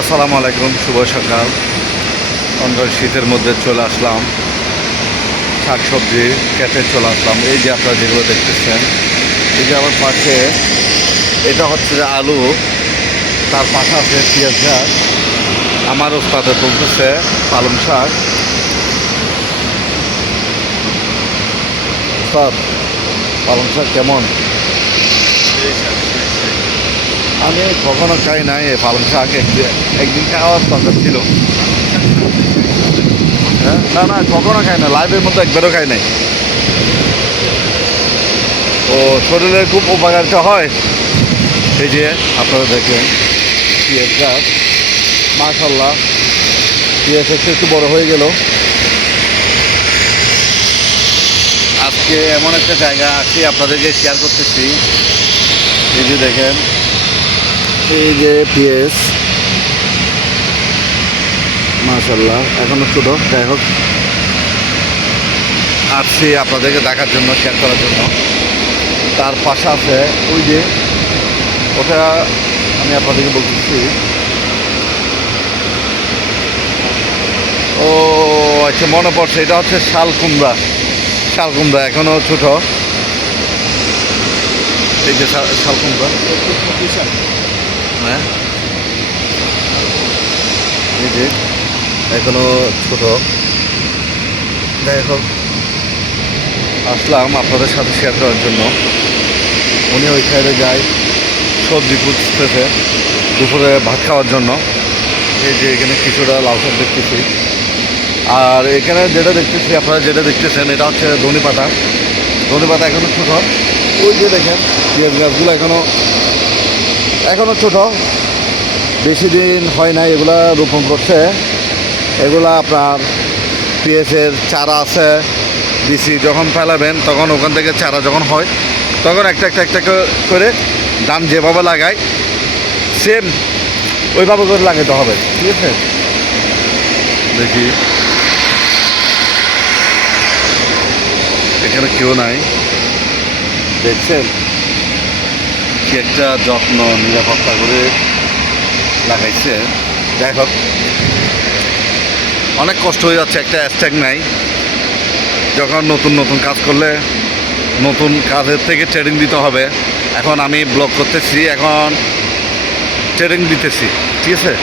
আসসালামু আলাইকুম, শুভ সকাল। আমরা শীতের মধ্যে চলে আসলাম। শাকসবজি কেটে চলে আসলাম। এই যে আপনারা যেগুলো দেখতেছেন, এই যে আমার পাশে, এটা হচ্ছে যে আলু। তার পাশে আছে পেঁয়াজ গাছ। আমার ওস্তাদে তুলতেছে পালং শাক। পালং শাক কেমন? আমি কখনো খাই নাই পালং শাক একদিন খাওয়ার দরকার ছিল। হ্যাঁ? না না, কখনো খাই না লাইফের মতো একবারও খাই নাই। ও শরীরের খুব উপকারিতা হয়। এই যে আপনারা দেখেন পেঁয়াজ গাছ। মাশাল্লাহ পেঁয়াজ একটু একটু বড় হয়ে গেল। আজকে এমন একটা জায়গা আছি, আপনাদেরকে শেয়ার করতেছি। এই যে দেখেন এই যে পিএস মাশাল্লাহ এখনও ছোট, যাই হোক। আসছি আপনাদেরকে দেখার জন্য শেয়ার করার জন্য। তার পাশে আছে ওই যে, ওটা আমি আপনাদেরকে বলতেছি। ও আচ্ছা মনে পড়ছে, এটা হচ্ছে শাল কুমড়া শাল কুমড়া এখনও ছোট। এই যে শাল কুমড়া হ্যাঁ? এই যে, এখনও ছোট। যাই হোক, আসলাম আপনাদের সাথে শেয়ার করার জন্য। উনি ওই সাইডে যায়, সবজি খুঁজতেছে, দুপুরে ভাত খাওয়ার জন্য। এই যে এখানে কিছুটা লাউ শাক দেখতেছি। আর এখানে যেটা দেখতেছি, আপনারা যেটা দেখতেছেন, এটা হচ্ছে ধনে পাতা ধনে পাতা এখনও ছোট। ওই যে দেখেন, পেঁয়াজ গাছগুলো এখনও এখনও ছোট। বেশি দিন হয় না এগুলা রোপণ করছে এগুলা আপনার পিএসের চারা আছে দিছি যখন ফেলাবেন তখন ওখান থেকে চারা যখন হয়, তখন একটা একটা একটা করে- ধান যেভাবে লাগায় সেম ওইভাবে করে লাগাতে হবে, ঠিক আছে? দেখি। এখানে কেউ নাই। দেখছেন? কি একটা যত্ন, নিরাপত্তা করে লাগাইছে। যাই হোক, অনেক কষ্ট হয়ে যাচ্ছে, একটা অ্যাস্ট্যাগ নাই। যখন নতুন নতুন কাজ করলে নতুন কাজের থেকে ট্রেনিং দিতে হবে। এখন আমি ব্লগ করতেছি, এখন ট্রেনিং দিতেছি, ঠিক আছে?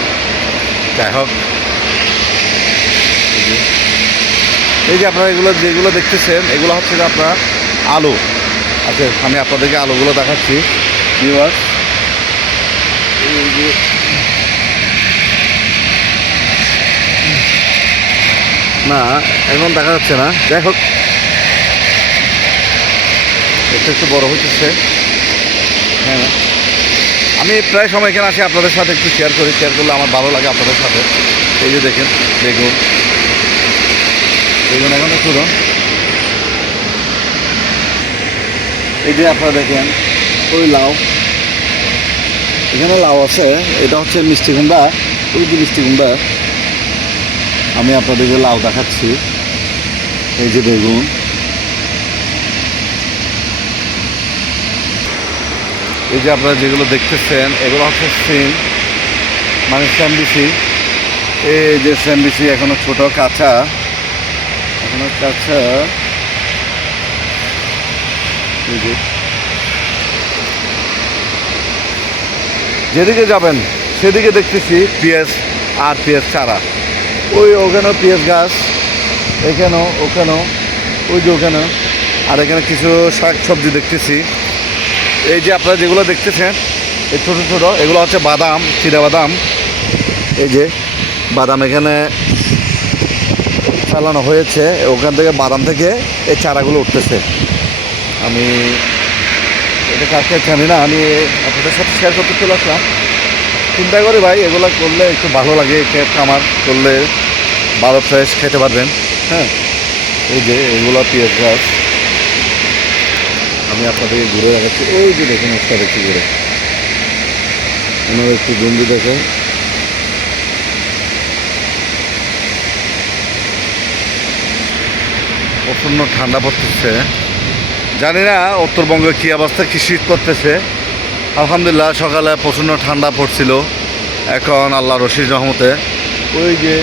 যাই হোক। এই যে- আপনারা এগুলো, যেগুলো দেখতেছেন, এগুলো হচ্ছে আপনার আলু। আচ্ছা আমি আপনাদেরকে আলুগুলো দেখাচ্ছি। যে না, এখন দেখা যাচ্ছে না। যাই হোক। একটু একটু বড় হইতেছে। হ্যাঁ। আমি প্রায় সময় এখানে আসি আপনাদের সাথে একটু শেয়ার করি শেয়ার করলে আমার ভালো লাগে আপনাদের সাথে। এই যে দেখেন, বেগুন। বেগুন এখন একটু এই যে আপনারা দেখেন ওই লাউ। এখানে লাউ আছে, এটা হচ্ছে মিষ্টি কুমড়া ওই মিষ্টি কুমড়া। আমি আপনাদেরকে লাউ দেখাচ্ছি, এই যে বেগুন। এই যে আপনারা যেগুলো দেখতেছেন, এগুলো হচ্ছে সিম মানে স্যামবিসি। এই যে স্যামবিসি এখনও ছোট, কাঁচা। এখনও কাঁচা। এই যে। যেদিকে যাবেন, সেদিকে দেখতেছি পেঁয়াজ আর পেঁয়াজ চারা ওই ওখানেও পেঁয়াজ গাছ, এখানেও ওখানেও, ওই যে ওখানে। আর এখানে কিছু শাক সবজি দেখতেছি। এই যে আপনারা যেগুলো দেখতেছেন, এই ছোটো ছোটো, এগুলো হচ্ছে বাদাম, চিরা বাদাম। এই যে বাদাম এখানে ফেলানো হয়েছে, ওখান থেকে বাদাম থেকে এই চারাগুলো উঠতেছে। আমি এটা কাকে জানি না, আমি আপনাদের সাথে শেয়ার করতে চলে আসলাম। চিন্তা করি ভাই, এগুলো করলে একটু ভালো লাগে ক্ষেত খামার করলে ভালো ফ্রেশ খেতে পারবেন। হ্যাঁ এই যে এগুলো পেঁয়াজ গাছ, আমি আপনাদেরকে ঘুরে দেখাচ্ছি। ওই যে দেখুন, একটা দেখছি ঘুরে। ওনার একটু জম্বি দেখে প্রচণ্ড ঠান্ডা পড়তেছে। জানি না উত্তরবঙ্গে কী অবস্থা, কী শীত করতেছে। আলহামদুলিল্লাহ, সকালে প্রচণ্ড ঠান্ডা পড়ছিল। এখন আল্লাহ রশিদ রহমতে। ওই যে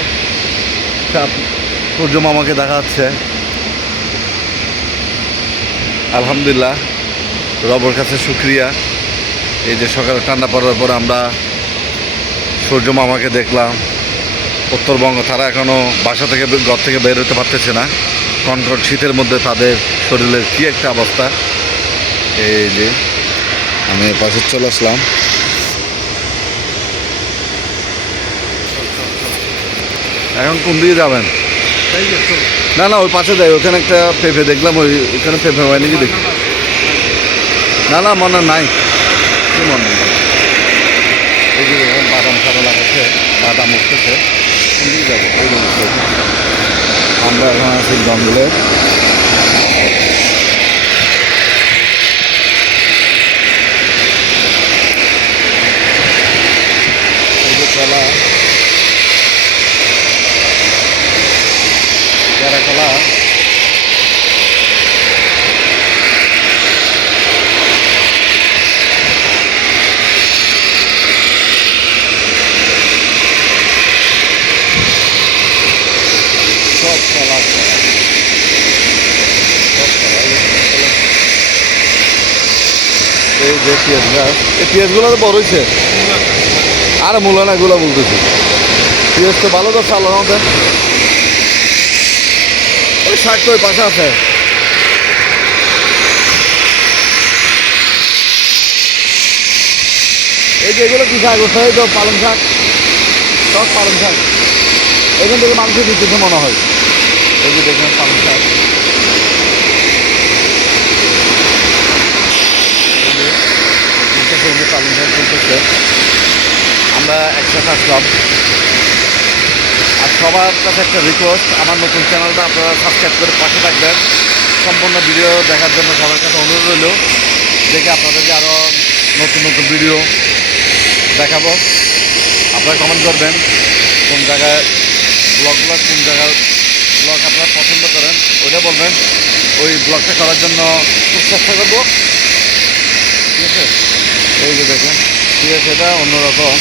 সূর্য মামাকে দেখা যাচ্ছে আলহামদুলিল্লাহ, রবর কাছে শুক্রিয়া। এই যে সকালে ঠান্ডা পড়ার পর আমরা সূর্য মামাকে দেখলাম। উত্তরবঙ্গ, তারা এখনও বাসা থেকে ঘর থেকে বের হতে পারতেছে না। কনকট শীতের মধ্যে তাদের শরীরের কী একটা অবস্থা? এই যে, আমি পাশে চলে আসলাম। এখন কোন দিকে যাবেন? না না, ওই পাশে যাই, ওখানে একটা পেঁপে দেখলাম, ওই ওখানে পেঁপে হয় নাকি দেখি। না না, মনে নাই। কি মনে নেই? এই যে বাদাম সাদা লাগাচ্ছে, বাদাম উঠতেছে, কোন দিকে যাব। আমরা এখন আছি জঙ্গলে এই যে কলা পেয়ারা কলা সব কলা সব কলা এই যে কলা। এই যে পেঁয়াজ গাছ এই পেঁয়াজগুলো তো বড় হয়েছে আর মূল্য না এগুলো বলতেছি। পেঁয়াজ তো ভালো তো চালো আমাদের ওই শাক তো ওই পাশে আছে। এই যে এগুলো কি শাক? ওঠে তো পালং শাক। সব পালং শাক। এখান থেকে মানুষের দিতেছে মনে হয়। এই যে দেখবেন পালং শাক এই যে তুলতেছে, শাক আমরা একসাথে আসলাম। আর সবার কাছে একটা রিকোয়েস্ট আমার নতুন চ্যানেলটা আপনারা সাবস্ক্রাইব করে পাশে থাকবেন। সম্পূর্ণ ভিডিও দেখার জন্য সবার কাছে অনুরোধ রইল। দেখে আপনাদেরকে আরও নতুন নতুন ভিডিও দেখাবো। আপনারা কমেন্ট করবেন কোন জায়গায় ব্লগগুলো কোন জায়গায় ব্লগ আপনারা পছন্দ করেন, ওইটা বলবেন। ওই ব্লগটা করার জন্য খুব চেষ্টা করব। ঠিক আছে? এই যে দেখেন ঠিক আছে এটা অন্যরকম।